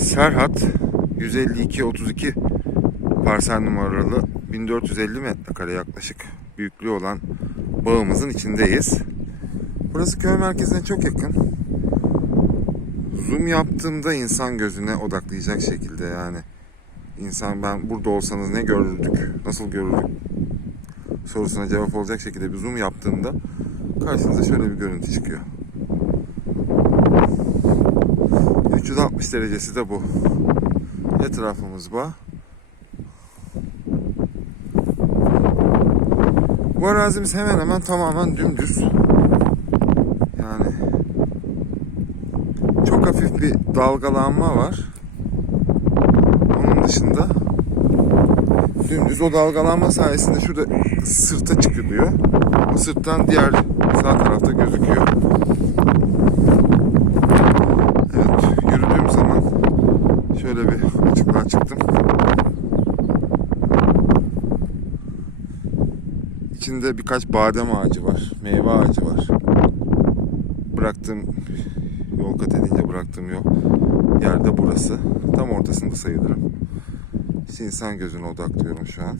Ferhat 152 32 parsel numaralı 1450 metrekare yaklaşık büyüklüğü olan bağımızın içindeyiz. Burası köy merkezine çok yakın. Zoom yaptığımda insan gözüne odaklayacak şekilde yani. İnsan ben burada olsanız ne görürdük, nasıl görürdük sorusuna cevap olacak şekilde bir zoom yaptığımda karşınıza şöyle bir görüntü çıkıyor. 360 derecesi de bu. Etrafımız bağ. Bu arazimiz hemen hemen tamamen dümdüz. Yani çok hafif bir dalgalanma var. Onun dışında dümdüz o dalgalanma sayesinde şurada sırta çıkılıyor. O sırttan diğer sağ tarafta şöyle bir açıklığa çıktım. İçinde birkaç badem ağacı var, meyve ağacı var. Bıraktığım yol kat edince bıraktığım yol yerde burası. Tam ortasında sayılırım. İşte insan gözüne odaklıyorum şu an.